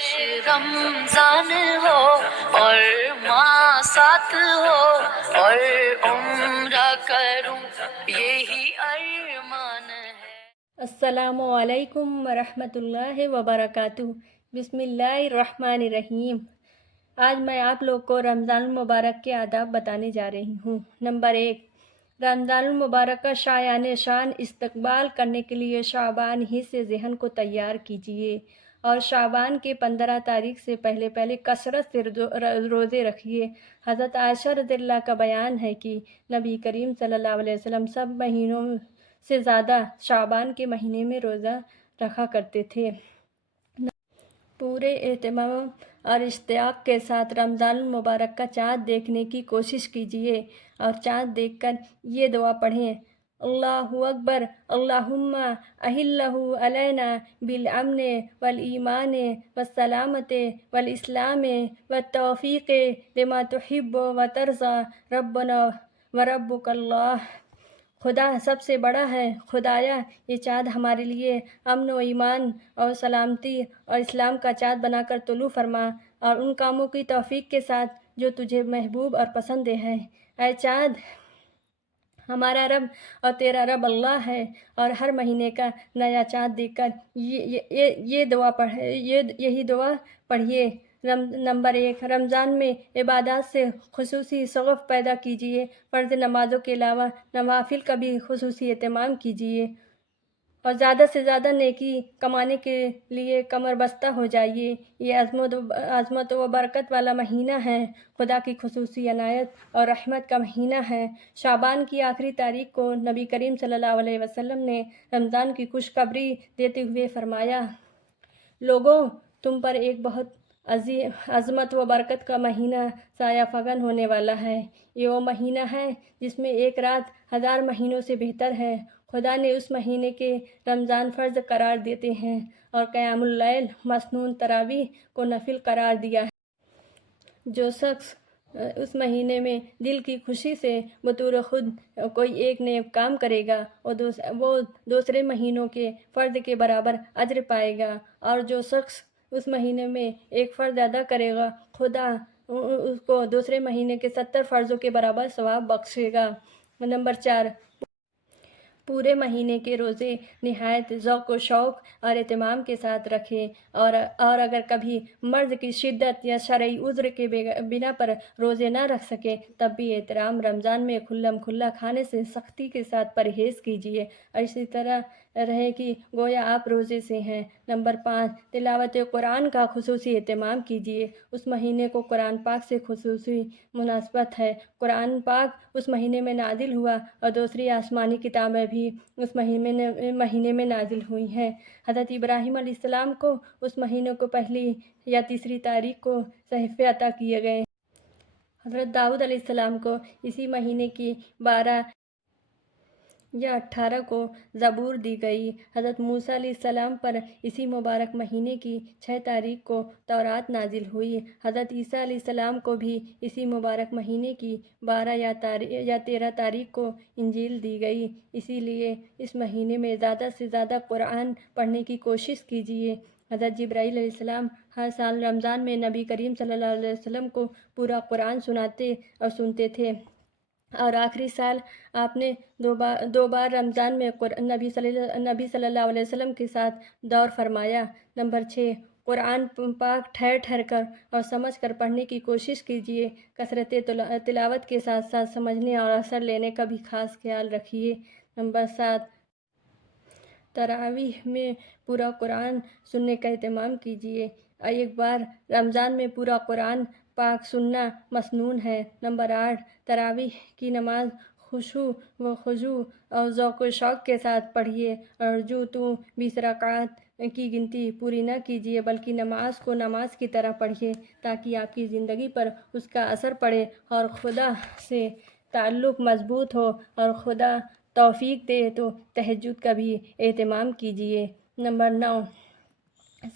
رمضان ہو اور ماں ساتھ ہو اور عمرہ کروں یہی ارمان ہے۔ السلام علیکم ورحمۃ اللہ وبرکاتہ۔ بسم اللہ الرحمن الرحیم۔ آج میں آپ لوگ کو رمضان المبارک کے آداب بتانے جا رہی ہوں۔ نمبر 1، رمضان المبارک کا شایان شان استقبال کرنے کے لیے شعبان ہی سے ذہن کو تیار کیجیے اور شعبان کے 15 تاریخ سے پہلے کثرت سے روزے رکھیے۔ حضرت عائشہ رضی اللہ کا بیان ہے کہ نبی کریم صلی اللہ علیہ وسلم سب مہینوں سے زیادہ شعبان کے مہینے میں روزہ رکھا کرتے تھے۔ پورے اہتمام اور اشتیاق کے ساتھ رمضان المبارک کا چاند دیکھنے کی کوشش کیجیے اور چاند دیکھ کر یہ دعا پڑھیں: اللہ اکبر، اللہم احلہ علینا بالامن والایمان والسلامت والاسلام والتوفیق لما تحب وترضى ربنا وربک اللہ۔ خدا سب سے بڑا ہے، خدایا یہ چاند ہمارے لیے امن و ایمان اور سلامتی اور اسلام کا چاند بنا کر طلوع فرما اور ان کاموں کی توفیق کے ساتھ جو تجھے محبوب اور پسند ہے۔ اے چاند، ہمارا رب اور تیرا رب اللہ ہے، اور ہر مہینے کا نیا چاند دیکھ کر یہی دعا پڑھیے۔ نمبر 1، رمضان میں عبادات سے خصوصی شغف پیدا کیجیے۔ فرض نمازوں کے علاوہ نوافل کا بھی خصوصی اہتمام کیجیے اور زیادہ سے زیادہ نیکی کمانے کے لیے کمر بستہ ہو جائیے۔ یہ عظمت و برکت والا مہینہ ہے، خدا کی خصوصی عنایت اور رحمت کا مہینہ ہے۔ شعبان کی آخری تاریخ کو نبی کریم صلی اللہ علیہ وسلم نے رمضان کی خوشخبری دیتے ہوئے فرمایا: لوگوں، تم پر ایک بہت عظمت و برکت کا مہینہ سایہ فگن ہونے والا ہے۔ یہ وہ مہینہ ہے جس میں ایک رات 1000 مہینوں سے بہتر ہے۔ خدا نے اس مہینے کے رمضان فرض قرار دیتے ہیں اور قیام اللیل، مسنون تراویح کو نفل قرار دیا ہے۔ جو شخص اس مہینے میں دل کی خوشی سے بطور خود کوئی ایک نیک کام کرے گا وہ دوسرے مہینوں کے فرض کے برابر اجر پائے گا، اور جو شخص اس مہینے میں ایک فرض ادا کرے گا خدا اس کو دوسرے مہینے کے 70 فرضوں کے برابر ثواب بخشے گا۔ نمبر 4، پورے مہینے کے روزے نہایت ذوق و شوق اور اہتمام کے ساتھ رکھیں، اور اگر کبھی مرض کی شدت یا شرعی عذر کے بنا پر روزے نہ رکھ سکیں تب بھی احترام رمضان میں کھلم کھلا کھانے سے سختی کے ساتھ پرہیز کیجیے اور اسی طرح رہے کہ گویا آپ روزے سے ہیں۔ نمبر 5، تلاوت قرآن کا خصوصی اہتمام کیجیے۔ اس مہینے کو قرآن پاک سے خصوصی مناسبت ہے۔ قرآن پاک اس مہینے میں نازل ہوا اور دوسری آسمانی کتابیں بھی اس مہینے میں نازل ہوئی ہیں۔ حضرت ابراہیم علیہ السلام کو اس مہینے کو پہلی یا تیسری تاریخ کو صحیفے عطا کیے گئے۔ حضرت داؤد علیہ السلام کو اسی مہینے کی 12 یا 18 کو زبور دی گئی۔ حضرت موسیٰ علیہ السلام پر اسی مبارک مہینے کی 6 تاریخ کو تورات نازل ہوئی۔ حضرت عیسیٰ علیہ السلام کو بھی اسی مبارک مہینے کی 12 یا 13 تاریخ کو انجیل دی گئی۔ اسی لیے اس مہینے میں زیادہ سے زیادہ قرآن پڑھنے کی کوشش کیجیے۔ حضرت جبرائیل علیہ السلام ہر سال رمضان میں نبی کریم صلی اللہ علیہ وسلم کو پورا قرآن سناتے اور سنتے تھے، اور آخری سال آپ نے دو بار رمضان میں نبی صلی اللہ علیہ وسلم کے ساتھ دور فرمایا۔ نمبر 6، قرآن پاک ٹھہر ٹھہر کر اور سمجھ کر پڑھنے کی کوشش کیجیے۔ کثرت تلاوت کے ساتھ ساتھ سمجھنے اور اثر لینے کا بھی خاص خیال رکھیے۔ نمبر 7، تراویح میں پورا قرآن سننے کا اہتمام کیجیے۔ ایک بار رمضان میں پورا قرآن پاک سننا مسنون ہے۔ نمبر 8، تراویح کی نماز خشوع و خضوع اور ذوق و شوق کے ساتھ پڑھیے اور 20 رکعات کی گنتی پوری نہ کیجیے بلکہ نماز کو نماز کی طرح پڑھیے تاکہ آپ کی زندگی پر اس کا اثر پڑے اور خدا سے تعلق مضبوط ہو اور خدا توفیق دے تو تہجد کا بھی اہتمام کیجیے۔ نمبر 9،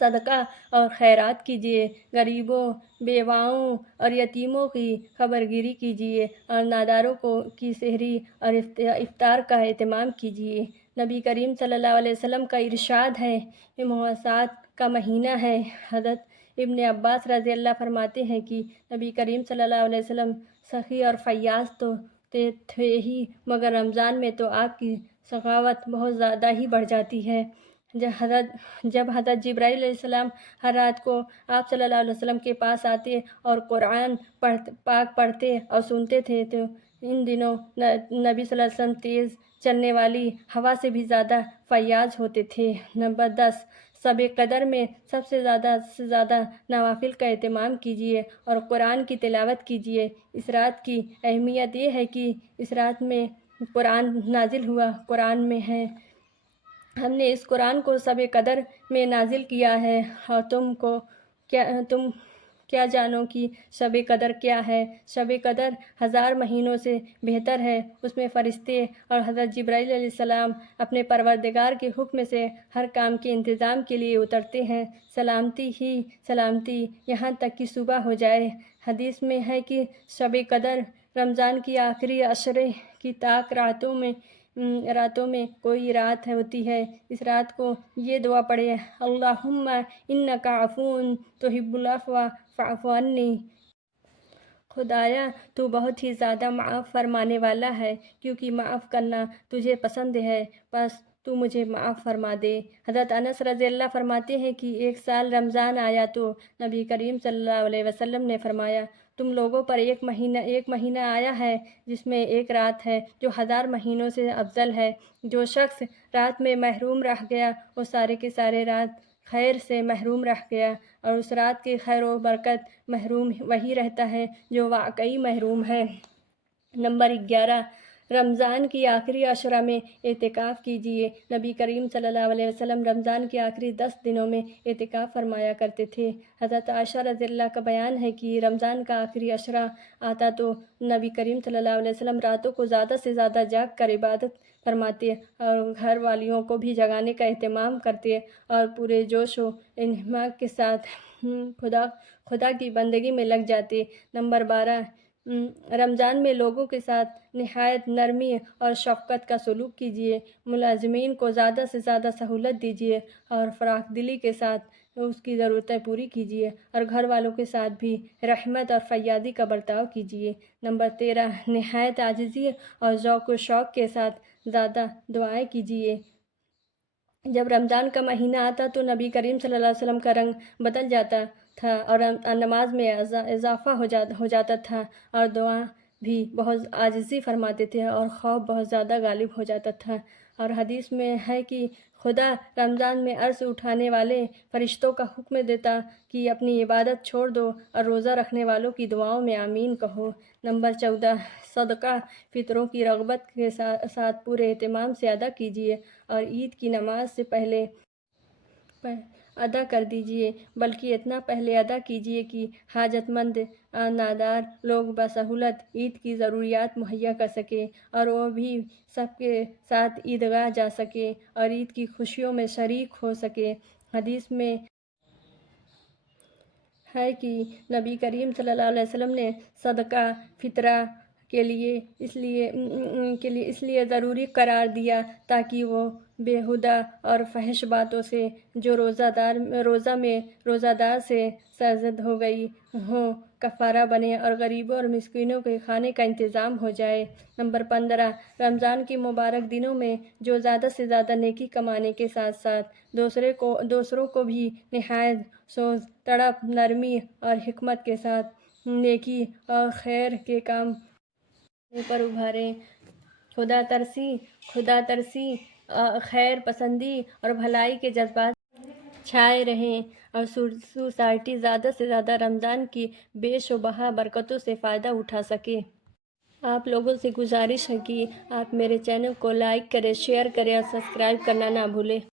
صدقہ اور خیرات کیجیے۔ غریبوں، بیواؤں اور یتیموں کی خبرگیری کیجیے اور ناداروں کی سحری اور افطار کا اہتمام کیجیے۔ نبی کریم صلی اللہ علیہ وسلم کا ارشاد ہے، یہ مواسات کا مہینہ ہے۔ حضرت ابن عباس رضی اللہ فرماتے ہیں کہ نبی کریم صلی اللہ علیہ وسلم سخی اور فیاض تو تھے ہی، مگر رمضان میں تو آپ کی سخاوت بہت زیادہ ہی بڑھ جاتی ہے۔ جب حضرت جبرائیل علیہ السلام ہر رات کو آپ صلی اللہ علیہ وسلم کے پاس آتے اور قرآن پاک پڑھتے اور سنتے تھے تو ان دنوں نبی صلی اللہ علیہ وسلم تیز چلنے والی ہوا سے بھی زیادہ فیاض ہوتے تھے۔ نمبر 10، شب قدر میں سب سے زیادہ نوافل کا اہتمام کیجیے اور قرآن کی تلاوت کیجیے۔ اس رات کی اہمیت یہ ہے کہ اس رات میں قرآن نازل ہوا۔ قرآن میں ہے، ہم نے اس قرآن کو شب قدر میں نازل کیا ہے، اور تم کیا جانو کہ شب قدر کیا ہے؟ شب قدر 1000 مہینوں سے بہتر ہے۔ اس میں فرشتے اور حضرت جبرائیل علیہ السلام اپنے پروردگار کے حکم سے ہر کام کے انتظام کے لیے اترتے ہیں، سلامتی ہی سلامتی یہاں تک کہ صبح ہو جائے۔ حدیث میں ہے کہ شب قدر رمضان کی آخری عشرے کی طاق راتوں میں کوئی رات ہوتی ہے۔ اس رات کو یہ دعا پڑھیں: اللہم انک عفو تحب العفو فاعف عنی۔ خدایا تو بہت ہی زیادہ معاف فرمانے والا ہے، کیونکہ معاف کرنا تجھے پسند ہے، بس تو مجھے معاف فرما دے۔ حضرت انس رضی اللہ فرماتے ہیں کہ ایک سال رمضان آیا تو نبی کریم صلی اللہ علیہ وسلم نے فرمایا، تم لوگوں پر ایک مہینہ آیا ہے جس میں ایک رات ہے جو 1000 مہینوں سے افضل ہے۔ جو شخص رات میں محروم رہ گیا وہ سارے کے سارے رات خیر سے محروم رہ گیا، اور اس رات کی خیر و برکت محروم وہی رہتا ہے جو واقعی محروم ہے۔ نمبر 11، رمضان کی آخری عشرہ میں اعتکاف کیجیے۔ نبی کریم صلی اللہ علیہ وسلم رمضان کے آخری 10 دنوں میں اعتکاف فرمایا کرتے تھے۔ حضرت عائشہ رضی اللہ کا بیان ہے کہ رمضان کا آخری عشرہ آتا تو نبی کریم صلی اللہ علیہ وسلم راتوں کو زیادہ سے زیادہ جاگ کر عبادت فرماتے اور گھر والیوں کو بھی جگانے کا اہتمام کرتے اور پورے جوش و انہماک کے ساتھ خدا کی بندگی میں لگ جاتے۔ نمبر 12، رمضان میں لوگوں کے ساتھ نہایت نرمی اور شفقت کا سلوک کیجیے۔ ملازمین کو زیادہ سے زیادہ سہولت دیجیے اور فراخ دلی کے ساتھ اس کی ضرورتیں پوری کیجیے، اور گھر والوں کے ساتھ بھی رحمت اور فیاضی کا برتاؤ کیجیے۔ نمبر 13، نہایت عاجزی اور ذوق و شوق کے ساتھ زیادہ دعائیں کیجیے۔ جب رمضان کا مہینہ آتا تو نبی کریم صلی اللہ علیہ وسلم کا رنگ بدل جاتا تھا اور نماز میں اضافہ ہو جاتا تھا، اور دعا بھی بہت عاجزی فرماتے تھے اور خوف بہت زیادہ غالب ہو جاتا تھا۔ اور حدیث میں ہے کہ خدا رمضان میں عرش اٹھانے والے فرشتوں کا حکم دیتا کہ اپنی عبادت چھوڑ دو اور روزہ رکھنے والوں کی دعاؤں میں آمین کہو۔ نمبر 14، صدقہ فطروں کی رغبت کے ساتھ پورے اہتمام سے ادا کیجیے اور عید کی نماز سے پہلے ادا کر دیجیے، بلکہ اتنا پہلے ادا کیجیے کہ حاجت مند نادار لوگ بسہولت عید کی ضروریات مہیا کر سکیں اور وہ بھی سب کے ساتھ عیدگاہ جا سکیں اور عید کی خوشیوں میں شریک ہو سکیں۔ حدیث میں ہے کہ نبی کریم صلی اللہ علیہ وسلم نے صدقہ فطرہ کے لیے اس لیے ضروری قرار دیا تاکہ وہ بیہودہ اور فحش باتوں سے جو روزہ دار سے سرزد ہو گئی ہوں کفارہ بنے اور غریبوں اور مسکینوں کے کھانے کا انتظام ہو جائے۔ نمبر 15، رمضان کے مبارک دنوں میں جو زیادہ سے زیادہ نیکی کمانے کے ساتھ ساتھ دوسروں کو بھی نہایت سوز تڑپ، نرمی اور حکمت کے ساتھ نیکی اور خیر کے کام پر ابھاریں۔ خدا ترسی، خیر پسندی اور بھلائی کے جذبات چھائے رہیں اور سوسائٹی زیادہ سے زیادہ رمضان کی بے شبہ برکتوں سے فائدہ اٹھا سکے۔ آپ لوگوں سے گزارش ہے کہ آپ میرے چینل کو لائک کریں، شیئر کریں اور سبسکرائب کرنا نہ بھولیں۔